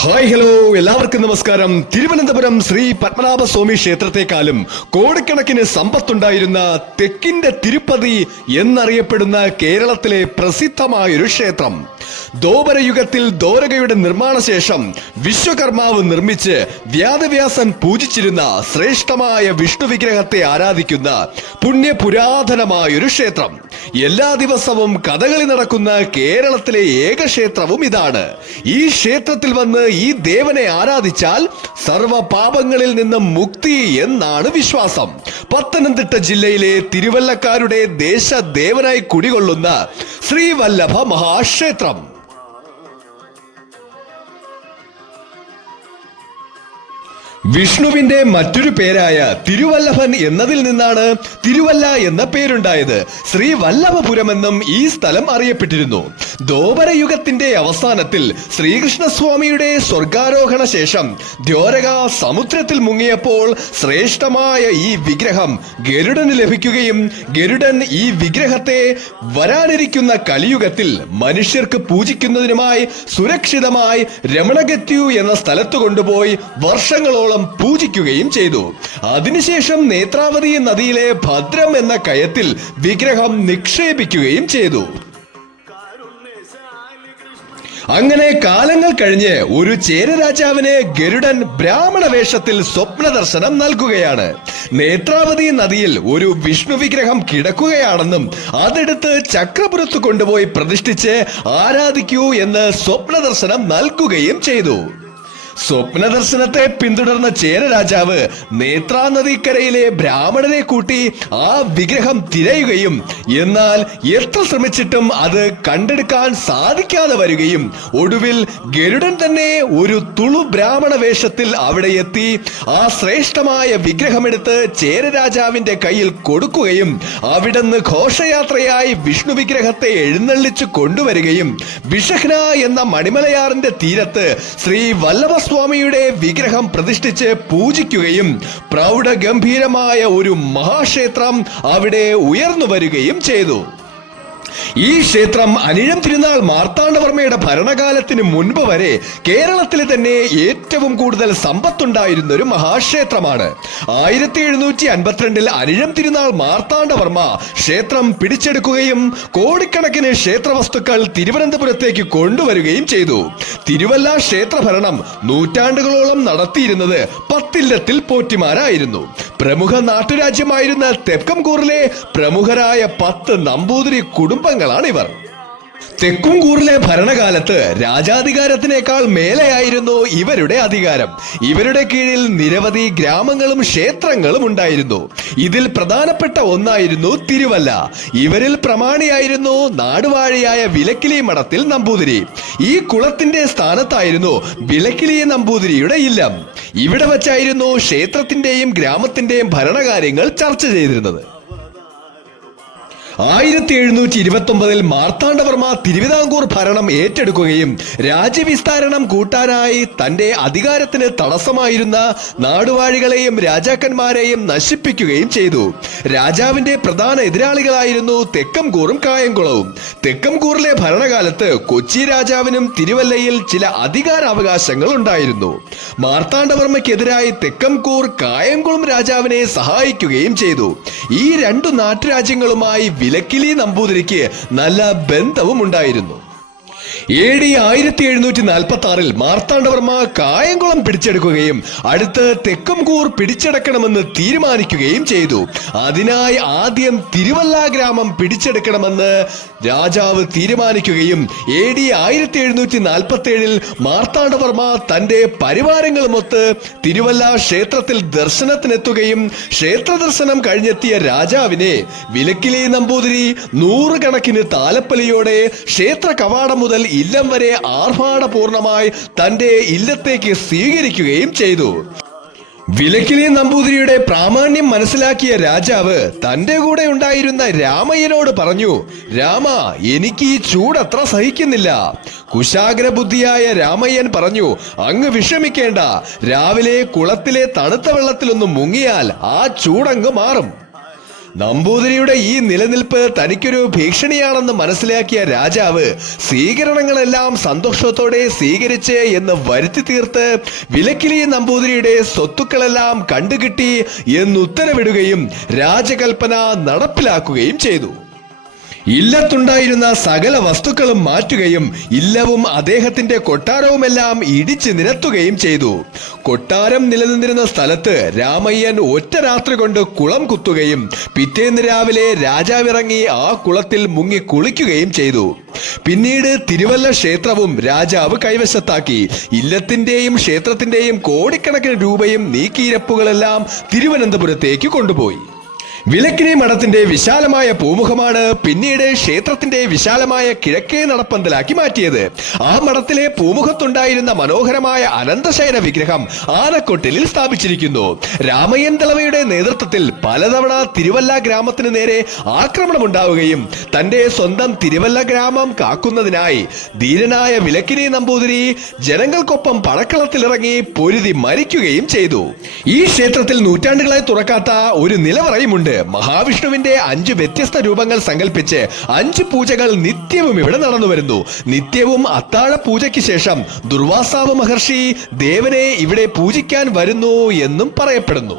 Hi hello എല്ലാവർക്കും നമസ്കാരം. തിരുവനന്തപുരം ശ്രീ പത്മനാഭസ്വാമി ക്ഷേത്രത്തെക്കാളും കോടിക്കണക്കിന് സമ്പത്തുണ്ടായിരുന്ന തെക്കിന്റെ തിരുപ്പതി എന്നറിയപ്പെടുന്ന കേരളത്തിലെ പ്രസിദ്ധമായൊരു ക്ഷേത്രം. ദ്വാപരയുഗത്തിൽ ദ്വാരകയുടെ നിർമ്മാണ ശേഷം വിശ്വകർമാവ് നിർമ്മിച്ച് വ്യാദവ്യാസൻ പൂജിച്ചിരുന്ന ശ്രേഷ്ഠമായ വിഷ്ണു വിഗ്രഹത്തെ ആരാധിക്കുന്ന പുണ്യപുരാതനമായൊരു ക്ഷേത്രം. എല്ലാ ദിവസവും കഥകളി നടക്കുന്ന കേരളത്തിലെ ഏക ക്ഷേത്രവും ഇതാണ്. ഈ ക്ഷേത്രത്തിൽ വന്ന് ഈ ദേവനെ ആരാധിച്ചാൽ സർവ പാപങ്ങളിൽ നിന്നും മുക്തി എന്നാണ് വിശ്വാസം. പത്തനംതിട്ട ജില്ലയിലെ തിരുവല്ലക്കാരുടെ ദേശദേവനായി കുടികൊള്ളുന്ന ശ്രീവല്ലഭ മഹാക്ഷേത്രം. വിഷ്ണുവിന്റെ മറ്റൊരു പേരായ തിരുവല്ലഭൻ എന്നതിൽ നിന്നാണ് തിരുവല്ല എന്ന പേരുണ്ടായത്. ശ്രീവല്ലഭപുരമെന്നും ഈ സ്ഥലം അറിയപ്പെട്ടിരുന്നു. ദ്വാപരയുഗത്തിന്റെ അവസാനത്തിൽ ശ്രീകൃഷ്ണസ്വാമിയുടെ സ്വർഗാരോഹണ ശേഷം ദ്വാരക സമുദ്രത്തിൽ മുങ്ങിയപ്പോൾ ശ്രേഷ്ഠമായ ഈ വിഗ്രഹം ഗരുഡന് ലഭിക്കുകയും ഗരുഡൻ ഈ വിഗ്രഹത്തെ വരാനിരിക്കുന്ന കലിയുഗത്തിൽ മനുഷ്യർക്ക് പൂജിക്കുന്നതിനുമായി സുരക്ഷിതമായി രമണഗത്യു എന്ന സ്ഥലത്ത് കൊണ്ടുപോയി വർഷങ്ങളോളം പൂജിക്കുകയും ചെയ്തു. അതിനുശേഷം നേത്രാവതി നദിയിലെ ഭദ്രം എന്ന കയത്തിൽ വിഗ്രഹം നിക്ഷേപിക്കുകയും ചെയ്തു. അങ്ങനെ കാലങ്ങൾ കഴിഞ്ഞ് ഒരു ചേര രാജാവിന് ഗരുഡൻ ബ്രാഹ്മണ വേഷത്തിൽ സ്വപ്ന ദർശനം നൽകുകയാണ്. നേത്രാവതി നദിയിൽ ഒരു വിഷ്ണു വിഗ്രഹം കിടക്കുകയാണെന്നും അതെടുത്ത് ചക്രപുരത്ത് കൊണ്ടുപോയി പ്രതിഷ്ഠിച്ച് ആരാധിക്കൂ എന്ന് സ്വപ്ന ദർശനം നൽകുകയും ചെയ്തു. സ്വപ്ന ദർശനത്തെ പിന്തുടർന്ന ചേര രാജാവ് നേത്രാ നദിക്കരയിലെ ബ്രാഹ്മണരെ കൂട്ടി ആ വിഗ്രഹം തിരയുകയും എന്നാൽ എത്ര ശ്രമിച്ചിട്ടും അത് കണ്ടെടുക്കാൻ സാധിക്കാതെ വരികയും ഒടുവിൽ ഗരുഡൻ തന്നെ ഒരു തുളു ബ്രാഹ്മണ വേഷത്തിൽ അവിടെ എത്തി ആ ശ്രേഷ്ഠമായ വിഗ്രഹമെടുത്ത് ചേര രാജാവിന്റെ കയ്യിൽ കൊടുക്കുകയും അവിടുന്ന് ഘോഷയാത്രയായി വിഷ്ണു വിഗ്രഹത്തെ എഴുന്നള്ളിച്ചു കൊണ്ടുവരികയും വിഷഹ്ന എന്ന മണിമലയാറിന്റെ തീരത്ത് ശ്രീ വല്ലഭ സ്വാമിയുടെ വിഗ്രഹം പ്രതിഷ്ഠിച്ച് പൂജിക്കുകയും പ്രൗഢഗംഭീരമായ ഒരു മഹാക്ഷേത്രം അവിടെ ഉയർന്നു വരികയും ചെയ്തു. ഈ ക്ഷേത്രം അനിഴം തിരുനാൾ മാർത്താണ്ഡവർമ്മയുടെ ഭരണകാലത്തിന് മുൻപ് വരെ കേരളത്തിലെ തന്നെ ഏറ്റവും കൂടുതൽ സമ്പത്തുണ്ടായിരുന്ന ഒരു മഹാക്ഷേത്രമാണ്. 1752 അനിഴം തിരുനാൾ മാർത്താണ്ഡവർമ്മ ക്ഷേത്രം പിടിച്ചെടുക്കുകയും കോടിക്കണക്കിന് ക്ഷേത്ര വസ്തുക്കൾ തിരുവനന്തപുരത്തേക്ക് കൊണ്ടുവരികയും ചെയ്തു. തിരുവല്ല ക്ഷേത്രഭരണം നൂറ്റാണ്ടുകളോളം നടത്തിയിരുന്നത് പത്തില്ലത്തിൽ പോറ്റിമാരായിരുന്നു. പ്രമുഖ നാട്ടുരാജ്യമായിരുന്ന തെക്കംകൂറിലെ പ്രമുഖരായ 10 നമ്പൂതിരി കുടുംബങ്ങളാണിവർ. തെക്കുംകൂറിലെ ഭരണകാലത്ത് രാജാധികാരത്തിനേക്കാൾ മേലെയായിരുന്നു ഇവരുടെ അധികാരം. ഇവരുടെ കീഴിൽ നിരവധി ഗ്രാമങ്ങളും ക്ഷേത്രങ്ങളും ഉണ്ടായിരുന്നു. ഇതിൽ പ്രധാനപ്പെട്ട ഒന്നായിരുന്നു തിരുവല്ല. ഇവരിൽ പ്രമാണിയായിരുന്നു നാടുവാഴിയായ വിലക്കിലി മഠത്തിൽ നമ്പൂതിരി. ഈ കുളത്തിന്റെ സ്ഥാനത്തായിരുന്നു വിലക്കിലി നമ്പൂതിരിയുടെ ഇല്ലം. ഇവിടെ വച്ചായിരുന്നു ക്ഷേത്രത്തിന്റെയും ഗ്രാമത്തിന്റെയും ഭരണകാര്യങ്ങൾ ചർച്ച ചെയ്തിരുന്നത്. 1729 മാർത്താണ്ഡവർമ്മ തിരുവിതാംകൂർ ഭരണം ഏറ്റെടുക്കുകയും രാജ്യവിസ്താരണം കൂട്ടാനായി തന്റെ അധികാരത്തിന് തടസ്സമായിരുന്ന നാടുവാഴികളെയും രാജാക്കന്മാരെയും നശിപ്പിക്കുകയും ചെയ്തു. രാജാവിന്റെ പ്രധാന എതിരാളികളായിരുന്നു തെക്കംകൂറും കായംകുളവും. തെക്കംകൂറിലെ ഭരണകാലത്ത് കൊച്ചി രാജാവിനും തിരുവല്ലയിൽ ചില അധികാരാവകാശങ്ങൾ ഉണ്ടായിരുന്നു. മാർത്താണ്ഡവർമ്മയ്ക്കെതിരായി തെക്കംകൂർ കായംകുളം രാജാവിനെ സഹായിക്കുകയും ചെയ്തു. ഈ രണ്ടു നാട്ടുരാജ്യങ്ങളുമായി വിലക്കിലി നമ്പൂതിരിക്ക് നല്ല ബന്ധവും ഉണ്ടായിരുന്നു. AD 1746 മാർത്താണ്ഡവർമ്മ കായംകുളം പിടിച്ചെടുക്കുകയും അടുത്ത് തെക്കംകൂർ പിടിച്ചെടുക്കണമെന്ന് തീരുമാനിക്കുകയും ചെയ്തു. അതിനായി ആദ്യം തിരുവല്ല ഗ്രാമം പിടിച്ചെടുക്കണമെന്ന് രാജാവ് തീരുമാനിക്കുകയും AD 1747 മാർത്താണ്ഡവർമ്മ തന്റെ പരിവാരങ്ങളുമൊത്ത് തിരുവല്ല ക്ഷേത്രത്തിൽ ദർശനത്തിനെത്തുകയും ക്ഷേത്ര ദർശനം കഴിഞ്ഞെത്തിയ രാജാവിനെ വിലക്കിലി നമ്പൂതിരി 100 കണക്കിന് താലപ്പൊലിയോടെ ക്ഷേത്ര കവാടം മുതൽ ഇല്ലം വരെ ആർഭാടപൂർണമായി തന്റെ ഇല്ലത്തേക്ക് സ്വീകരിക്കുകയും ചെയ്തു. വിലക്കിലി നമ്പൂതിരിയുടെ പ്രാമാണ്യം മനസ്സിലാക്കിയ രാജാവ് തന്റെ കൂടെ ഉണ്ടായിരുന്ന രാമയ്യനോട് പറഞ്ഞു, രാമ, എനിക്ക് ഈ ചൂടത്ര സഹിക്കുന്നില്ല. കുശാഗ്രബുദ്ധിയായ രാമയ്യൻ പറഞ്ഞു, അങ്ങ് വിഷമിക്കേണ്ട, രാവിലെ കുളത്തിലെ തണുത്ത വെള്ളത്തിലൊന്ന് മുങ്ങിയാൽ ആ ചൂടങ്ങ് മാറും. നമ്പൂതിരിയുടെ ഈ നിലനിൽപ്പ് തനിക്കൊരു ഭീഷണിയാണെന്ന് മനസ്സിലാക്കിയ രാജാവ് സ്വീകരണങ്ങളെല്ലാം സന്തോഷത്തോടെ സ്വീകരിച്ച് എന്ന് വരുത്തി തീർത്ത് വിലക്കിലി നമ്പൂതിരിയുടെ സ്വത്തുക്കളെല്ലാം കണ്ടുകിട്ടി എന്നുത്തരവിടുകയും രാജകൽപ്പന നടപ്പിലാക്കുകയും ചെയ്തു. ഇല്ലത്തുണ്ടായിരുന്ന സകല വസ്തുക്കളും മാറ്റുകയും ഇല്ലവും അദ്ദേഹത്തിന്റെ കൊട്ടാരവുമെല്ലാം ഇടിച്ചു നിരത്തുകയും ചെയ്തു. കൊട്ടാരം നിലനിന്നിരുന്ന സ്ഥലത്ത് രാമയ്യൻ ഒറ്റ രാത്രി കൊണ്ട് കുളം കുത്തുകയും പിറ്റേന്ന് രാവിലെ രാജാവിറങ്ങി ആ കുളത്തിൽ മുങ്ങി കുളിക്കുകയും ചെയ്തു. പിന്നീട് തിരുവല്ല ക്ഷേത്രവും രാജാവ് കൈവശത്താക്കി. ഇല്ലത്തിന്റെയും ക്ഷേത്രത്തിന്റെയും കോടിക്കണക്കിന് രൂപയും നീക്കിയിരിപ്പുകളെല്ലാം തിരുവനന്തപുരത്തേക്ക് കൊണ്ടുപോയി. വിലക്കിനി മഠത്തിന്റെ വിശാലമായ പൂമുഖമാണ് പിന്നീട് ക്ഷേത്രത്തിന്റെ വിശാലമായ കിഴക്കേ നടപ്പന്തലാക്കി മാറ്റിയത്. ആ മഠത്തിലെ പൂമുഖത്തുണ്ടായിരുന്ന മനോഹരമായ അനന്തശയന വിഗ്രഹം ആനക്കൊട്ടിലിൽ സ്ഥാപിച്ചിരിക്കുന്നു. രാമയ്യൻ ദളവയുടെ നേതൃത്വത്തിൽ പലതവണ തിരുവല്ല ഗ്രാമത്തിന് നേരെ ആക്രമണമുണ്ടാവുകയും തന്റെ സ്വന്തം തിരുവല്ല ഗ്രാമം കാക്കുന്നതിനായി ധീരനായ വിലക്കിനി നമ്പൂതിരി ജനങ്ങൾക്കൊപ്പം പടക്കളത്തിലിറങ്ങി പൊരുതി മരിക്കുകയും ചെയ്തു. ഈ ക്ഷേത്രത്തിൽ നൂറ്റാണ്ടുകളായി തുറക്കാത്ത ഒരു നിലവറയുമുണ്ട്. മഹാവിഷ്ണുവിന്റെ 5 വ്യത്യസ്ത രൂപങ്ങൾ സങ്കല്പിച്ച് 5 പൂജകൾ നിത്യവും ഇവിടെ നടന്നു വരുന്നു. നിത്യവും അത്താഴ പൂജയ്ക്ക് ശേഷം ദുർവാസാവ് മഹർഷി ദേവനെ ഇവിടെ പൂജിക്കാൻ വരുന്നു എന്നും പറയപ്പെടുന്നു.